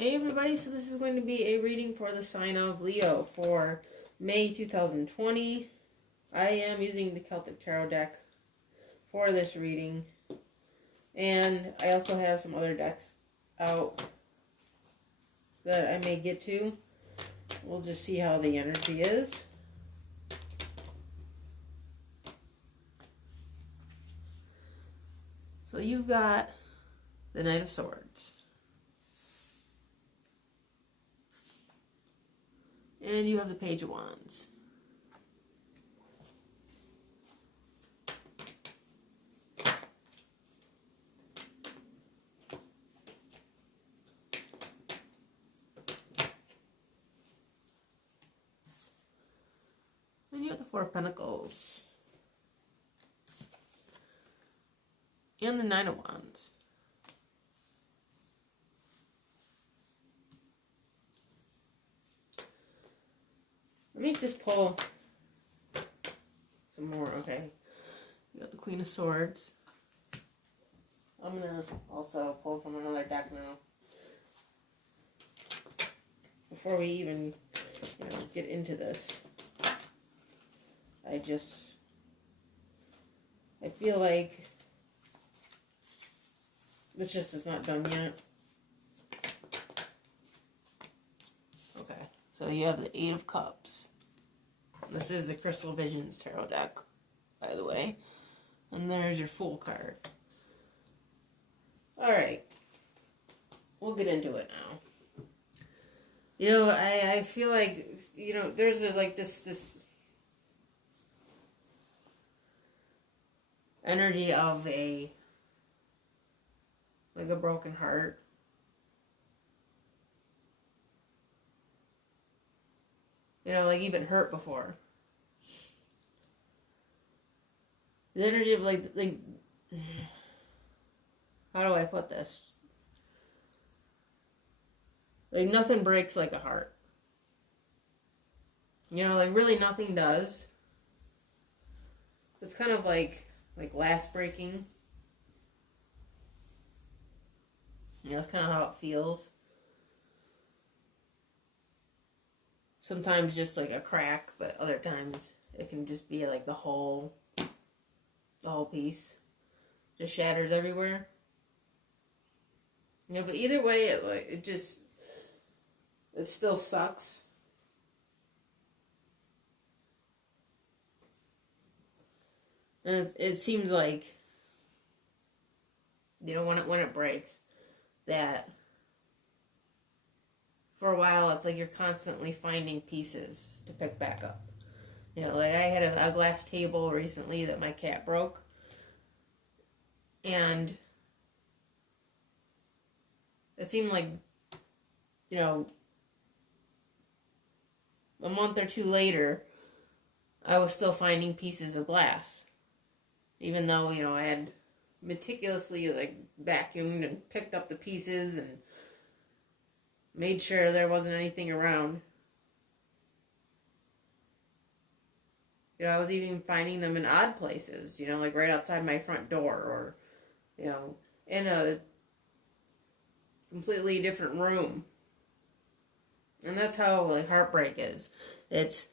Hey everybody, so this is going to be a reading for the sign of Leo for May 2020. I am using the Celtic Tarot deck for this reading. And I also have some other decks out that I may get to. We'll just see how the energy is. So you've got the Knight of Swords. And you have the Page of Wands. And you have the Four of Pentacles. And the Nine of Wands. Let me just pull some more. Okay. You got the Queen of Swords. I'm going to also pull from another deck now. Before we even get into this. I feel like it's just it's not done yet. Okay. So you have the Eight of Cups. This is the Crystal Visions Tarot deck, by the way. And there's your Fool card. Alright. We'll get into it now. I feel like, there's this energy of a broken heart. You've been hurt before. The energy of how do I put this? Nothing breaks like a heart. Really nothing does. It's kind of like glass breaking. That's kind of how it feels. Sometimes just like a crack, but other times it can just be like the whole piece just shatters everywhere. But either way, it still sucks. And it seems like, when it breaks, that for a while it's like you're constantly finding pieces to pick back up. I had a glass table recently that my cat broke. And it seemed like, a month or two later, I was still finding pieces of glass. Even though, I had meticulously, vacuumed and picked up the pieces and made sure there wasn't anything around. I was even finding them in odd places, right outside my front door or, in a completely different room. And that's how, heartbreak is. It's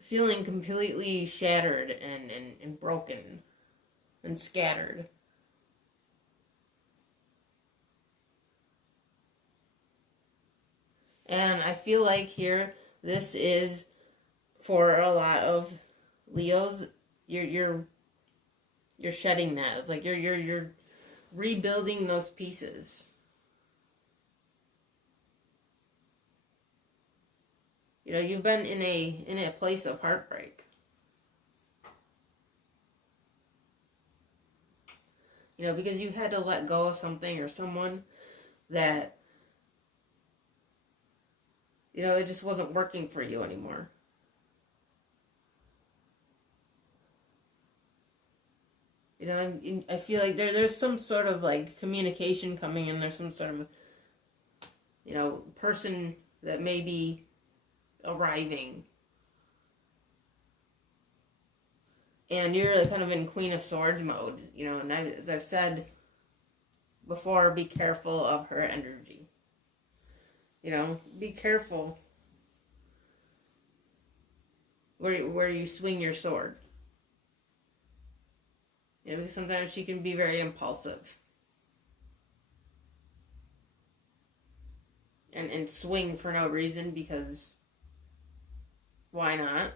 feeling completely shattered and broken and scattered. And I feel like here, this is for a lot of Leos, you're shedding that. It's like you're rebuilding those pieces. You've been in a place of heartbreak. Because you had to let go of something or someone that it just wasn't working for you anymore. And I feel like there's some sort of communication coming in. There's some sort of person that may be arriving. And you're kind of in Queen of Swords mode, and as I've said before be careful of her energy. You know, be careful where you swing your sword. You know, because sometimes she can be very impulsive. And swing for no reason, because why not?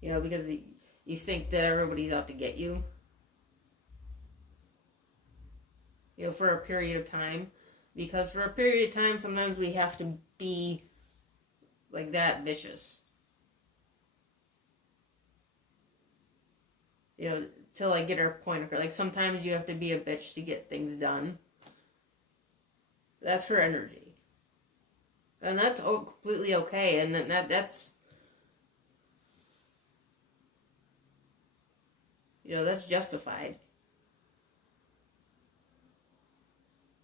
You know, because you think that everybody's out to get you. You know, for a period of time. Because for a period of time, sometimes we have to be like that vicious. You know, till I get her point across. Like, sometimes you have to be a bitch to get things done. That's her energy. And that's completely okay. And then that's... You know, that's justified.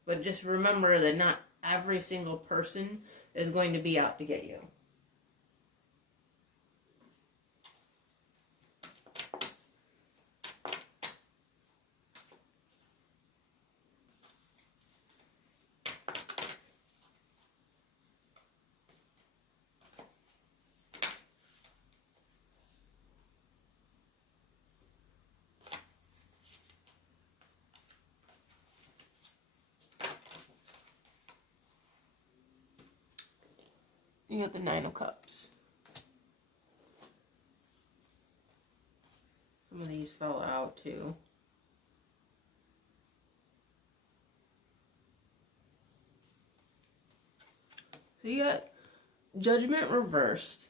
But just remember that not every single person is going to be out to get you. You got the Nine of Cups. Some of these fell out too. So you got Judgment reversed.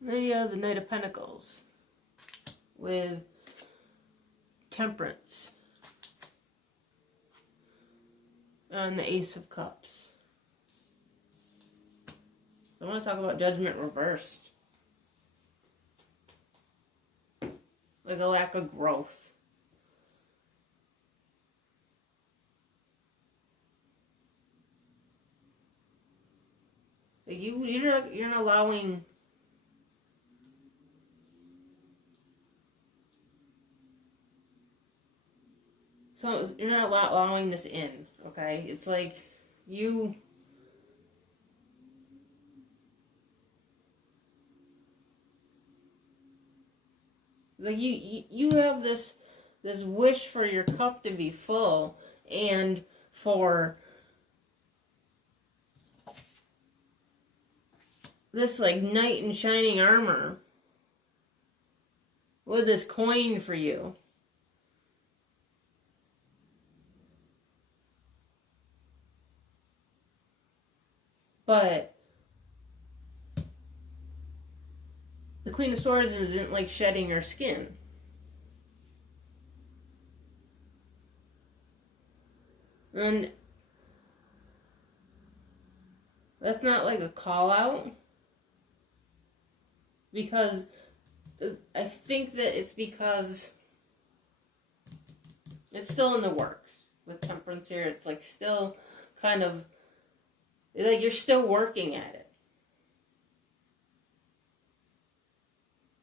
And then you have the Knight of Pentacles with Temperance. And the Ace of Cups. So I want to talk about Judgment reversed. Like a lack of growth. Like you're not allowing... So you're not allowing this in, okay? It's like you... Like you have this wish for your cup to be full, and for this like knight in shining armor with this coin for you. But the Queen of Swords isn't like shedding her skin. And that's not like a call out. Because I think that it's because it's still in the works with Temperance here. It's like still kind of like you're still working at it.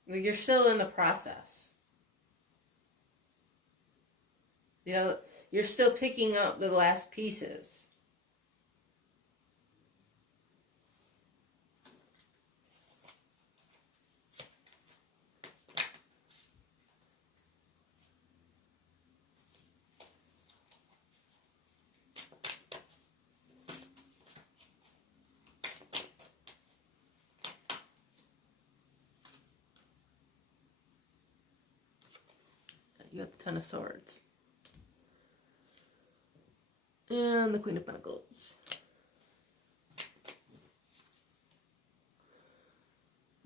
Like you're still in the process. You know, you're still picking up the last pieces. You got the Ten of Swords. And the Queen of Pentacles.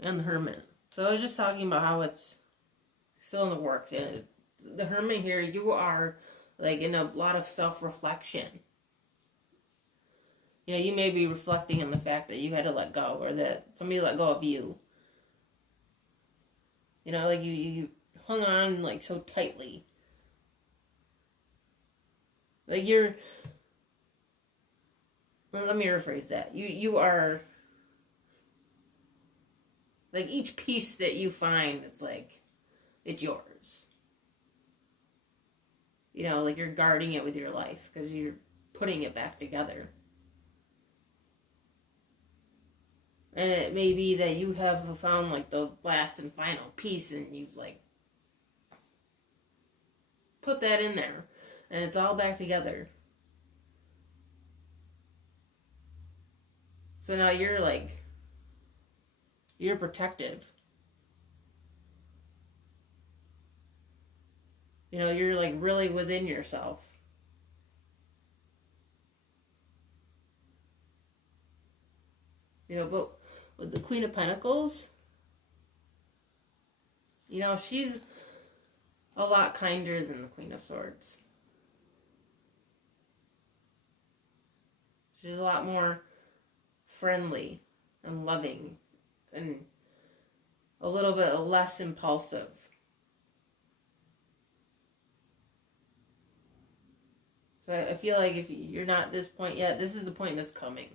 And the Hermit. So I was just talking about how it's still in the works. And the Hermit here, you are like in a lot of self-reflection. You know, you may be reflecting on the fact that you had to let go, or that somebody let go of you. You know, like you hung on like so tightly. Like you're... Well, let me rephrase that. You are... Like each piece that you find, it's like, it's yours. You know, like you're guarding it with your life because you're putting it back together. And it may be that you have found like the last and final piece and you've like put that in there and it's all back together. So now you're like, you're protective. You know, you're like really within yourself. You know, but with the Queen of Pentacles, you know, she's a lot kinder than the Queen of Swords. She's a lot more friendly and loving and a little bit less impulsive. So I feel like if you're not at this point yet, this is the point that's coming.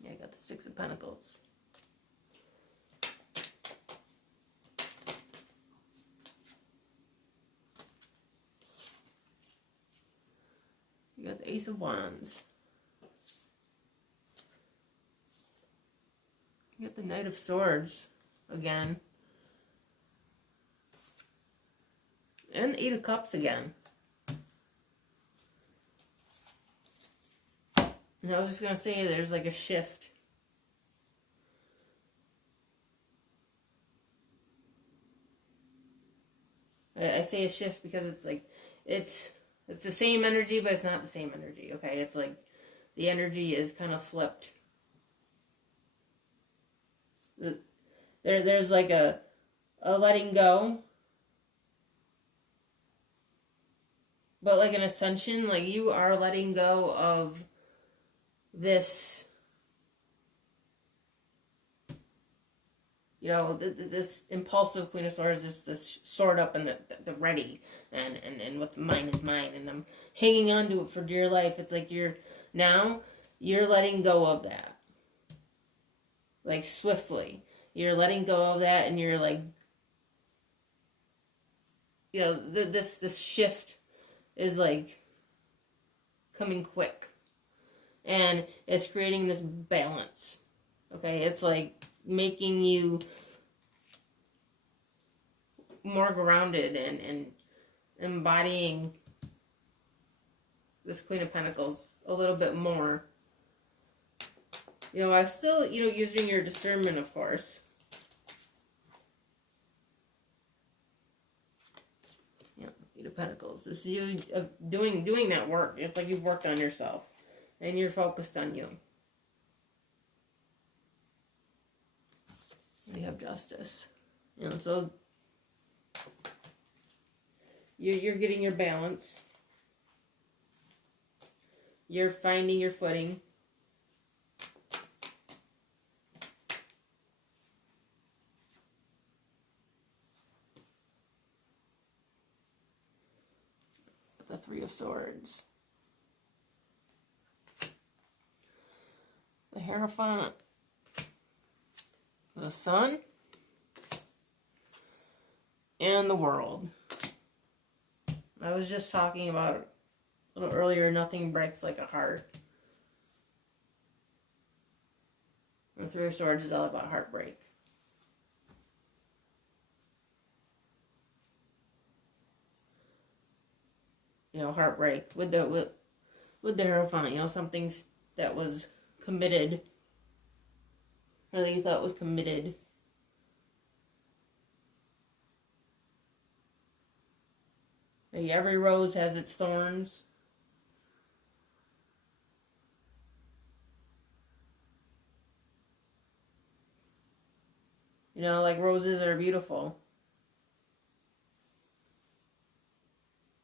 Yeah, I got the Six of Pentacles. You got the Ace of Wands. You got the Knight of Swords again. And the Eight of Cups again. And I was just going to say there's like a shift. I say a shift because it's like, it's the same energy, but it's not the same energy, okay? It's like the energy is kind of flipped. There's like a letting go, but like an ascension, like you are letting go of this, you know, this impulsive Queen of Swords, this sword up and the ready, and what's mine is mine, and I'm hanging on to it for dear life. It's like you're letting go of that, like swiftly. You're letting go of that, and you're like, you know, this shift is like coming quick, and it's creating this balance. Okay, it's like making you more grounded and embodying this Queen of Pentacles a little bit more. You know, I'm still, you know, using your discernment, of course. Yeah, Eight of Pentacles. This is you doing that work. It's like you've worked on yourself, and you're focused on you. We have Justice. You know, so you're getting your balance. You're finding your footing. The Three of Swords. The Hierophant. The Sun. And the World. I was just talking about a little earlier, nothing breaks like a heart. The Three of Swords is all about heartbreak. You know, heartbreak with the Hierophant. You know, something that was committed, or that you thought was committed. Like every rose has its thorns. You know, like roses are beautiful.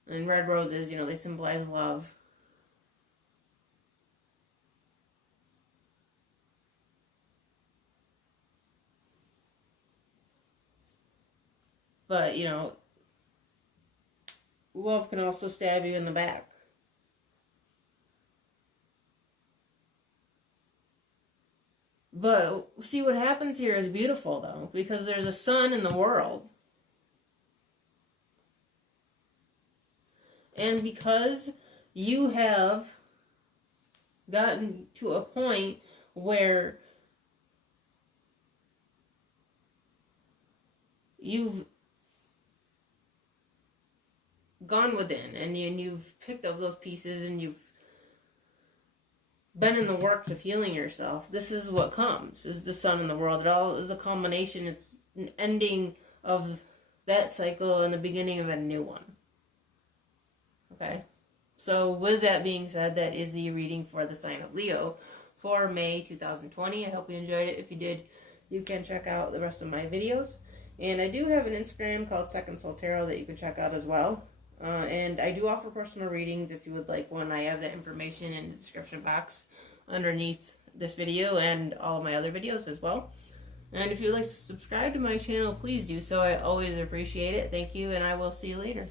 And red roses, you know, they symbolize love. But, you know, love can also stab you in the back. But see, what happens here is beautiful, though, because there's a sun in the world. And because you have gotten to a point where you've gone within and you've picked up those pieces and you've been in the works of healing yourself, this is what comes, is the sun in the world. It all is a culmination. It's an ending of that cycle and the beginning of a new one. Okay? So with that being said, that is the reading for the sign of Leo for May 2020. I hope you enjoyed it. If you did, you can check out the rest of my videos. And I do have an Instagram called Second Soul Tarot that you can check out as well. And I do offer personal readings if you would like one. I have that information in the description box underneath this video and all of my other videos as well. And if you would like to subscribe to my channel, please do so. I always appreciate it. Thank you, and I will see you later.